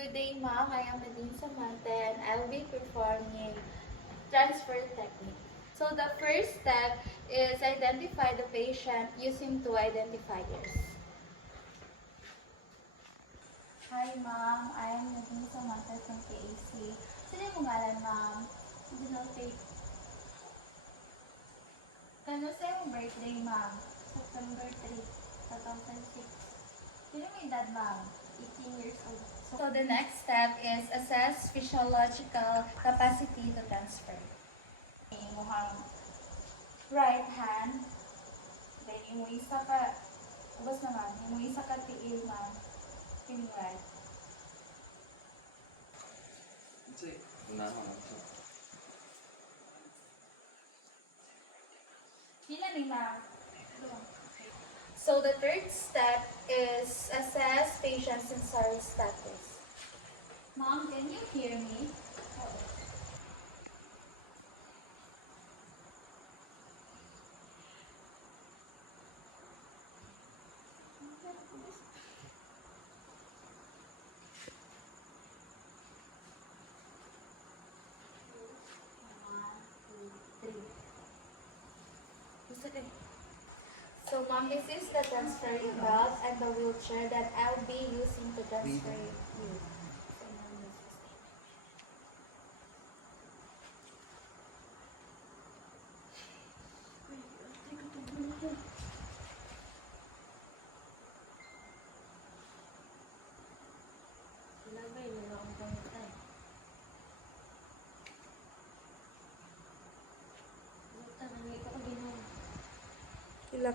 Good day, ma'am. I am Nadine Samante and I'll be performing transfer technique. So the first step is identify the patient using two identifiers. Hi, ma'am. I am Nadine Samante from KAC. Sino yung ngalan, ma'am? Denotate. Kano sa yung birthday, ma'am? September 3, 2006. Sino yung edad, ma'am? 18 years old. So the next step is assess physiological capacity to transfer. Imuhang right hand, then imo isa ka, ubos naman, imo isa ka tiil man, feeling right. Pila ni ma'am? So the third step is assess patient's sensory status. Mom, can you hear me? So, mom, this is the transferring belt and the wheelchair that I'll be using to transfer you.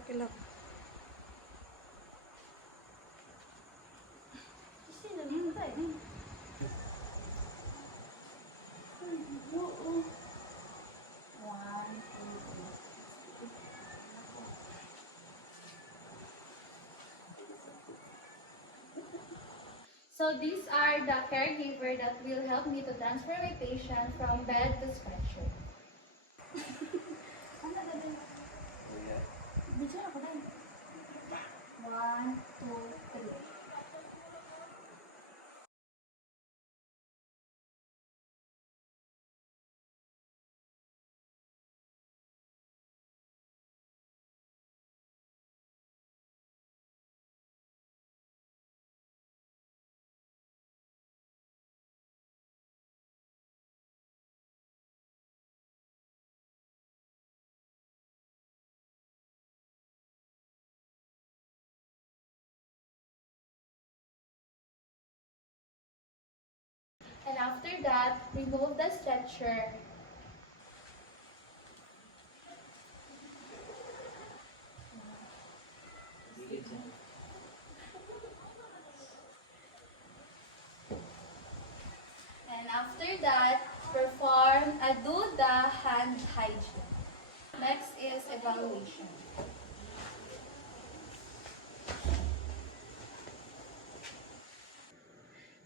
Kilak. So these are the caregiver that will help me to transfer my patient from bed to stretcher. One, two, three. And after that, remove the stretcher. And after that, do the hand hygiene. Next is evaluation.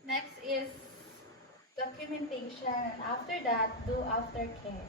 Next is documentation, and after that, do aftercare.